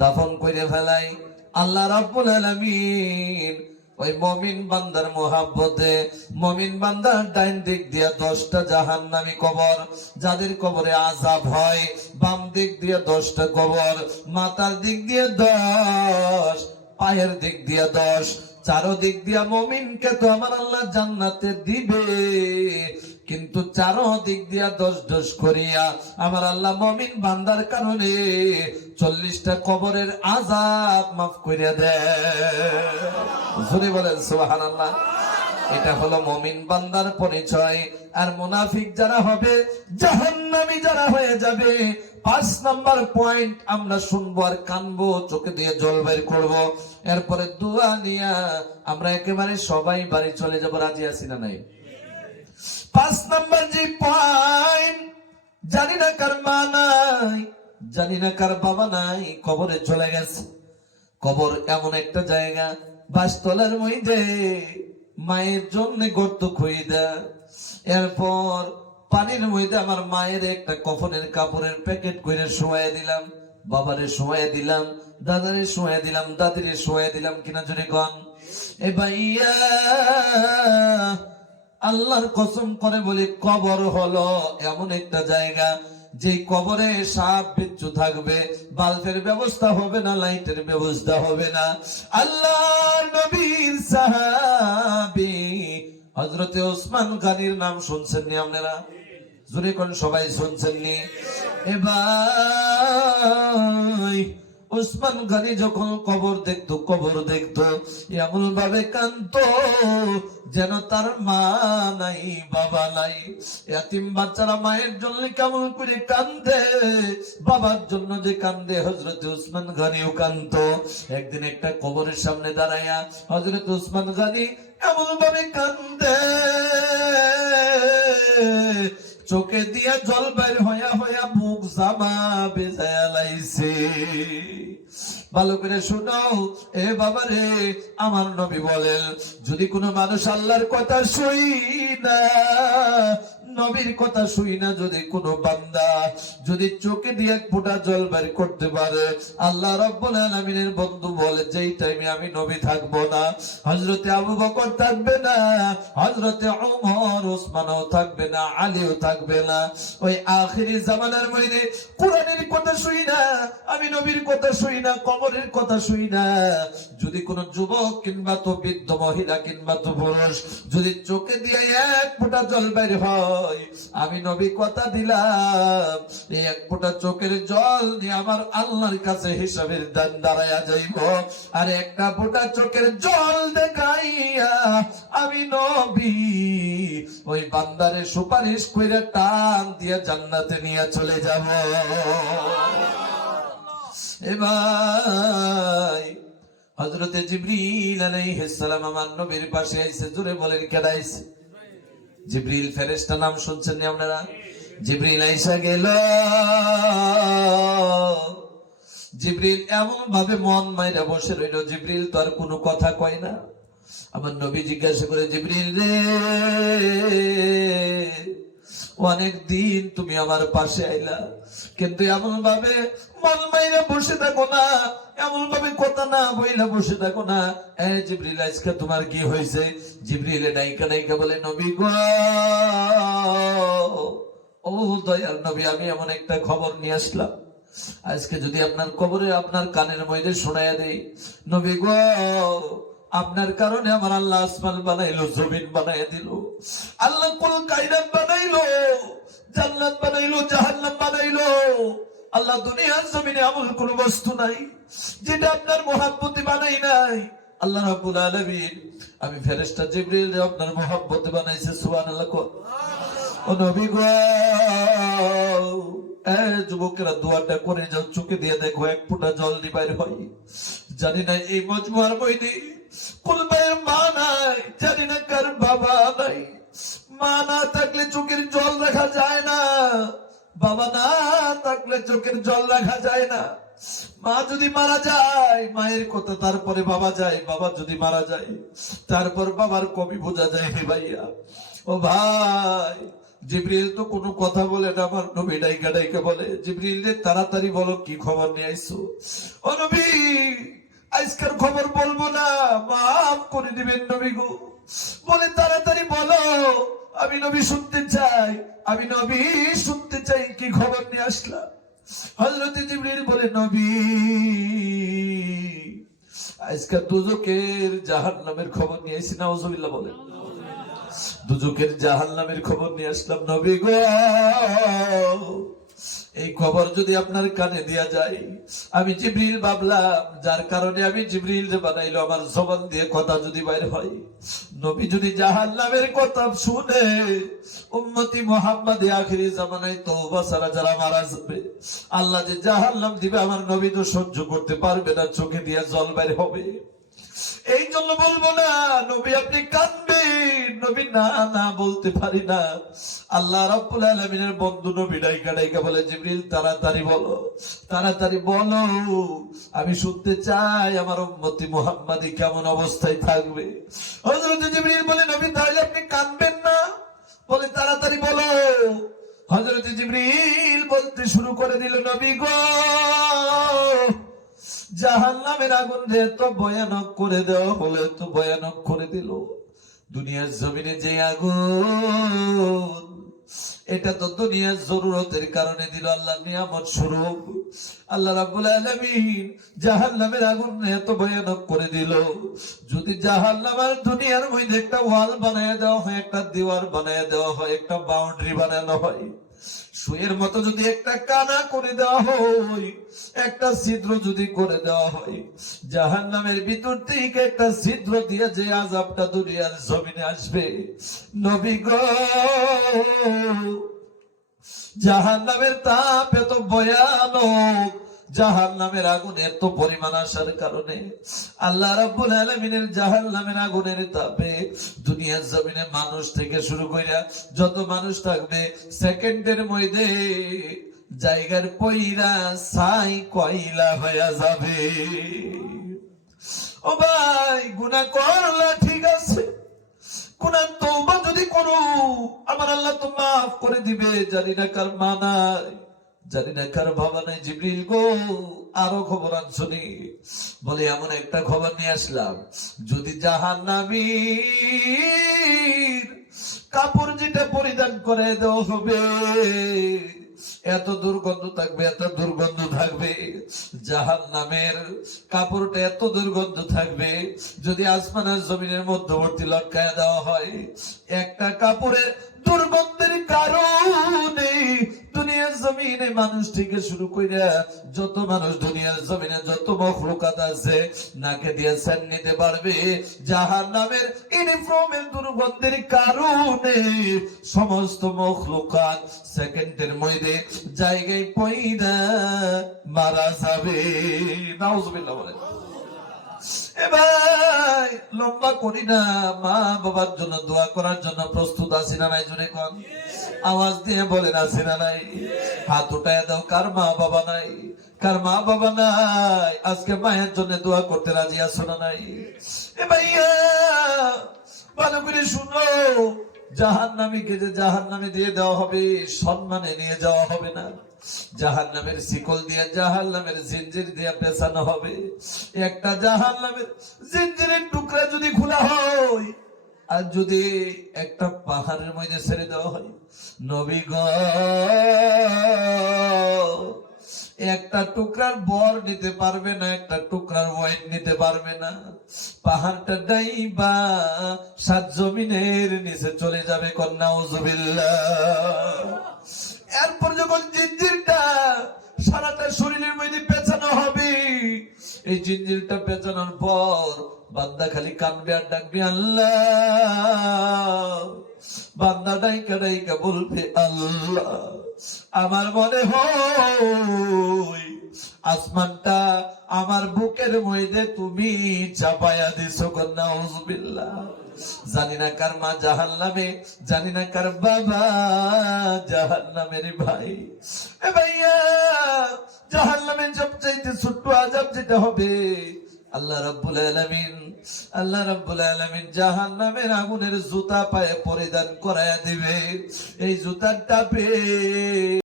দাফন করে ফেলাই। আল্লাহ রাব্বুল আলামিন ওই মমিন বান্দার মোহাব্বতে, মমিন বান্দার ডাইন দিক দিয়ে দশটা জাহান্নামী কবর, যাদের কবরে আজাব হয়, বাম দিক দিয়ে দশটা কবর, মাথার দিক দিয়ে দশ, পায়ের দিক দিয়ে দশ চারো দিক দিয়া মমিনকে তো আমার আল্লাহ জান্নাতে দিবে। কিন্তু চারো দিক দিয়া দশ দশ করিয়া আমার আল্লাহ মমিন বান্দার কারণে চল্লিশটা কবরের আজাব মাফ করিয়া দেয়। বলেন সোহান আল্লাহ এটা হলো মমিন বান্দার পরিচয়। আর মুনাফিক যারা হবে, জাহান্নামী যারা হয়ে যাবে, পাঁচ নাম্বার পয়েন্ট আমরা শুনব আর কানবো, চোখে দিয়ে জল বের করব। এরপরে দোয়া নিয়া আমরা একেবারে সবাই বাড়ি চলে যাব, রাজি আছি না নাই? পাঁচ নাম্বার যে পয়েন্ট জানি না কার মা নাই, জানি না কার বাবা নাই, কবরে চলে গেছে। কবর এমন একটা জায়গা, বাসতলার মধ্যে মায়ের জন্য গর্ত খুঁই দেয় এরপর পানির মধ্যে আমার মায়ের একটা কফনের কাপড়ের প্যাকেট করে শোয়াই দিলাম, বাবারে শোয়াই দিলাম, দাদারে শোয়াই দিলাম, দাদিরে শোয়াই দিলাম, কিনা জোরে কন। এ ভাইয়া আল্লাহর কসম করে বলি, কবর হলো এমন একটা জায়গা যে কবরে সাপ, বিচ্ছু থাকবে, বাল্বের ব্যবস্থা হবে না, লাইটের ব্যবস্থা হবে না। আল্লাহ নবীর সাহাবি হজরতে ওসমান গানির নাম শুনছেন নি আপনারা? জুড়ে কোন সবাই শুনছেন নি এবার ওসমান গানি যখন কবর দেখতো কবর দেখতো, এমন ভাবে কান্ত যেন তার মা নাই, বাবা নাই। এতিম বাচ্চারা মায়ের জন্য কেমন করে কান্দে বাবার জন্য যে কান্দে হজরত উসমান গানিও কান্ত একদিন একটা কবরের সামনে দাঁড়াইয়া হজরত উসমান গানি এমন ভাবে কান্দে চোখে দিয়ে জল বাইর হইয়া হইয়া মুখ জামা বেজায়া লাইছে। ভালো করে শোনাও, এ বাবা রে আমার নবী বলেন, যদি কোনো মানুষ আল্লাহর কথা শুই না, নবীর কথা শুই না যদি কোনো বান্দা, যদি চোখে দিয়ে এক ফোঁটা জল বের করতে পারে, আল্লাহ রব্বুল আলামিনের বন্ধু বলে, যেই টাইমে আমি নবী থাকব না, হযরতে আবু বকর থাকবে না, হযরতে ওমর, ওসমানও থাকবে না, আলীও থাকবে না। ওই আখিরি জামানার মধ্যে কোরআনের কথা শুই না, আমি নবীর কথা শুই না, কবরের কথা শুই না। যদি কোনো যুবক কিংবা তো বৃদ্ধ মহিলা কিংবা তো পুরুষ যদি চোখে দিয়ে এক ফোঁটা জল বের হয়, আমি নবী কথা দিলাম, এই এক ফোঁটা চোখের জল নিয়ে আমার আল্লাহর কাছে হিসাবের দান দাঁড়াইয়া যাইব। আর একটা ফোঁটা চোখের জল দেখাইয়া আমি নবী ওই বান্দারে সুপারিশ কইরা টান দিয়ে জান্নাতে নিয়ে চলে যাব। এবার হজরতে জিবরিল আলাইহিস সালাম আমার নবীর পাশে আইছে, জোরে বলেন কেডাইছে জিবরিল, ফেরেশতা নাম শুনছেন আপনারা? জিবরিল আইসা গেল। জিবরিল এমন ভাবে মন মাইরা বসে রইল, জিবরিল তো আর কোনো কথা কয় না। আমার নবী জিজ্ঞাসা করে, জিবরিল রে, অনেক দিন তুমি আমার পাশে আইলা। কিন্তু এমন ভাবে মন মাইরা বসে থাকো না এমন ভাবে কথা না বইলা বসে থাকো না। এ জিবরিল, আজকে তোমার কি হয়েছে? জিবরিল নাইকা নাইকা বলে, নবী গো, ও দয়ার নবী, আমি এমন একটা খবর নিয়ে আসলাম। আজকে যদি আপনার কবরে আপনার কানের মধ্যে শোনাইয়া দেই, নবী গো আপনার কারণে আমার আল্লাহ আসমান বানাইলো, জমিন বানাই দিল। আল্লাহ কোন কায়দাত বানাইলো, জান্নাত বানাইলো, জাহান্নাম বানাইলো। আল্লাহ দুনিয়ার জমিনে এমন কোন বস্তু নাই, যেটা আপনার মহাব্বতে বানাই নাই। আল্লাহ রাব্বুল আলামিন, আমি ফেরেশতা জিবরিল রে আপনার মহাব্বতে বানাইছে, সুবহানাল্লাহ কর। ও নবী গো, এ যুবকেরা দোয়াটা করে যাও, চোখে দিয়ে দেখো, এক ফোঁটা জল নিবাই হয় জানি না এই মজমুয়ার মধ্যে কোন ভাইয়ের মা নাই জানি না কার বাবা নাই। মা না থাকলে চোখের জল রাখা যায় না। বাবা না থাকলে চোখের জল রাখা যায় না। মা যদি মারা যায়, মায়ের কথা তারপরে বাবা যায়, বাবা যদি মারা যায়, তারপর বাবার কবি বোঝা যায় হে ভাইয়া। ও ভাই, জিব্রিল তো কোনো কথা বলে না, আমার নবী ডাইকা ডাইকা বলে। জিব্রিল তাড়াতাড়ি বলো, কি খবর নিয়ে আইসো ও নবী আজকের খবর বলব না, মাফ করে দিবেন নবী গো। বলে তাড়াতাড়ি বলো, আমি নবী শুনতে চাই, আমি নবী শুনতে চাই, কি খবর নিয়ে আসলাম? হজরত জিবরিল বলে, নবী, আজকে দুজকের জাহান নামের খবর নিয়ে এসেছি নাউজুবিল্লাহ বলে দুজকের জাহান নামের খবর নিয়ে আসলাম, নবী গো। এই খবর যদি আপনার কানে দেয়া যায়, আমি জিব্রিল ভাবলাম, যার কারণে আমি জিব্রিল বানাইলো, আমার জবান দিয়ে কথা যদি বাইর হয়, নবী যদি জাহান নামের কথা শুনে, উম্মতি মোহাম্মদ আখিরি জামানায় তওবা সারা যারা মারা যাবে, আল্লাহ যে জাহান নাম দিবে, আমার নবী তো সহ্য করতে পারবে না, চোখে দিয়ে জল বাইর হবে। এই জন্য বলব না, নবী আপনি কাঁদবেন। নবী না না বলতে পারি না। আল্লাহ রাব্বুল আলামিনের বন্ধু নবী ডাইকা ডাইকা বলে, জিবরিল, তাড়াতাড়ি বলো তাড়াতাড়ি বলো। আমি শুনতে চাই আমার উম্মতি মুহাম্মাদি কেমন অবস্থায় থাকবে। হযরত জিবরিল বলে, নবী, তাহলে আপনি কাঁদবেন না। বলে, তাড়াতাড়ি বলো। হযরত জিবরিল বলতে শুরু করে দিল, নবী গো জাহান নামের আগুন রে এত ভয়ানক করে দেওয়া হলো, এত ভয়ানক করে দিল। দুনিয়ার জমিনে যে আগুন, এটা তো দুনিয়ার জরুরতের কারণে দিল। আল্লাহ নিয়ামত স্বরূপ। আল্লাহ রাব্বুল আলামিন জাহান্নামের আগুন এত ভয়ানক করে দিল। যদি জাহান্নামের দুনিয়ার মধ্যে একটা ওয়াল বানায় দেওয়া হয়, একটা দেওয়ার বানায় দেওয়া হয়, একটা বাউন্ডারি বানানো হয় সুয়ের মতো যদি একটা কানা করে দেওয়া হয়, একটা ছিদ্র যদি করে দেওয়া হয় জাহান নামের ভিতর থেকে একটা ছিদ্র দিয়ে যে আজাবটা দুনিয়ার জমিনে আসবে। নবী গ জাহান নামের তাপ এত ভয়ানক জাহান নামের আগুন এত পরিমাণ আসার কারণে আল্লাহ রাব্বুল আলামিনের জাহান নামের আগুনের তাপে দুনিয়ার জমিনে মানুষ থেকে শুরু কইরা যত মানুষ থাকবে, সেকেন্ডের মধ্যে জায়গার পইরা ছাই কয়লা হয়ে যাবে। ও ভাই, গুনাহ করলা ঠিক আছে। কোরআন তওবা যদি করো, আমার আল্লাহ তো মাফ করে দিবে, জানি না কার মা নাই জানি না বাবা নাই, জিবরিল গো, আরও খবর আনছনি বলে, এমন একটা খবর নিয়ে আসলাম। যদি জাহান কাপড় যেটা পরিধান করে দেওয়া হবে, এত দুর্গন্ধ থাকবে, এত দুর্গন্ধ থাকবে। জাহান নামের কাপড়টা এত দুর্গন্ধ থাকবে, যদি আসমানের জমিনের মধ্যবর্তী লটকায় দেওয়া হয়, একটা কাপড়ের দুর্গন্ধের কারণে জমিনে মানুষ থেকে শুরু করে যত মানুষ দুনিয়ার জমিনে যত মখলুকাত আছে, নাকে দিয়ে সেন নিতে পারবে। জাহান নামের ইউনিফর্মের দুর্গন্ধের কারণে সমস্ত মখলুকাত সেকেন্ডের মধ্যে জায়গায় পয়দা মারা যাবে। নাউজুবিল্লাহ বলে এ ভাই, লম্বা করি না, মা বাবার জন্য দোয়া করার জন্য প্রস্তুত আছি না নাই, জোরে কন। আওয়াজ দিয়ে বলেন, আছি না নাই। হাত উঠায় দাও, কার মা বাবা নাই? কার মা বাবা নাই? আজকে মায়ের জন্য দোয়া করতে রাজি আছো না নাই? এ ভাইয়া, ভালো করে শুনো। জাহান নামীকে যে জাহান নামে দিয়ে দেওয়া হবে, সম্মানে নিয়ে যাওয়া হবে না। জাহান নামের শিকল দিয়ে জাহান নামের জিঞ্জির দিয়ে পেছানো হবে। একটা জাহান নামের জিঞ্জিরের টুকরা যদি খোলা হয়, আর যদি একটা পাহাড়ের মধ্যে ছেড়ে দেওয়া হয়, নবী গ একটা টুকরার বর নিতে পারবে না, একটা টুকরার ওয়াইন নিতে পারবে না। পাহাড়টা ডাইবা, সাত জমিনের নিচে চলে যাবে কন্যা উজুবিল্লাহ এরপর যখন জিঞ্জিরটা সারাটা শরীরের মধ্যে পেঁচানো হবে, এই জিঞ্জিরটা পেঁচানোর পর বান্দা খালি কানবে আর ডাকবে, আল্লাহ! বান্দা ডাইকা ডাইকা বলবে, আল্লাহ! আমার মনে হয় আসমানটা আমার বুকের মধ্যে তুমি চাপায়া দিছো কন্যা উজবিল্লাহ জানি না কার মা জাহান নামে জানি না কার বাবা জাহান নামের ভাই। এ ভাইয়া জাহান নামে সবচাইতে ছোট্ট আজাব যেটা হবে, আল্লাহ রাব্বুল আলামিন আল্লাহ রাব্বুল আলামিন জাহান্নামের আগুনের জুতা পায়ে পরিধান করায়া দিবে। এই জুতার টাপে